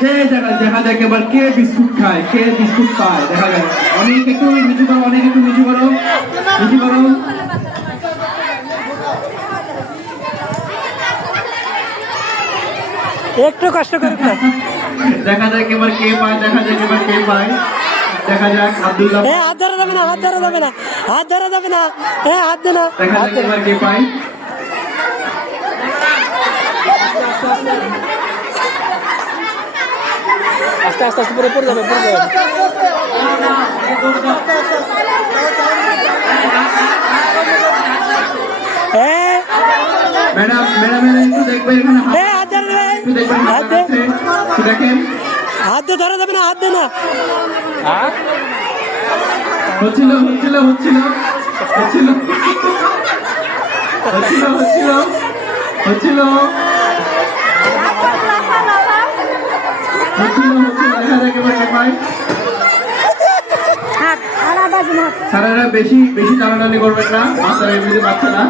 কে দেখা যাক এবার কে বিস্কুট খায়, কে বিস্কুট পায় দেখা যায়। অনেক একটু নিচু করো, অনেক একটু নিচু করো, নিচু করো। একটু কষ্ট করুক না। দেখা যাক এবার কে পায়, দেখা যাক এবার কে পায়, দেখা যাক। আব্দুল্লাহ হাত ধরা যাবে না, হাত ধরা যাবে না, হাত ধরা যাবে না, হাত দে না। দেখা যাক এবার কে পায়। আস্তে আস্তে আস্তে পরে পড়ে যাবে, পড়ে যাবে। ম্যাডাম ম্যাডাম একটু দেখবেন এখানে, হাত ধরে দেবে, একটু দেখবেন, হাত দে, দেখেন। হাত দিয়ে ধরা যাবে না, হাত দে না। হচ্ছিল হচ্ছিল হচ্ছিল হচ্ছিল হচ্ছিল হচ্ছিল হচ্ছিল দেখা যাক এবার কে পায়। স্যারেরা বেশি বেশি টানাটানি করবেন না, বাচ্চারা এমনিতে বাচ্চারা।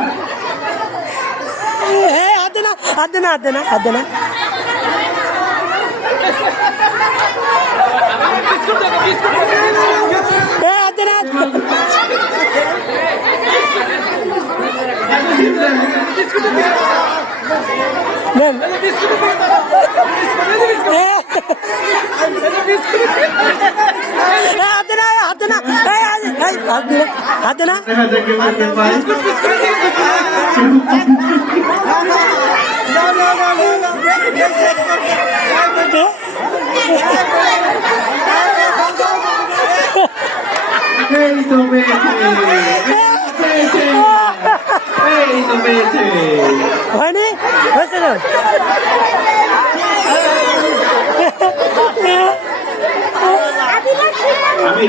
হাত দে না, হাত দে না, হাত দে না, হাত দে না। হাত দে না, হাত দে না। দেখা যাক এবার কে পায়। এই তো পেয়েছে, এই তো পেয়েছে। হয়নি, হয়েছে না।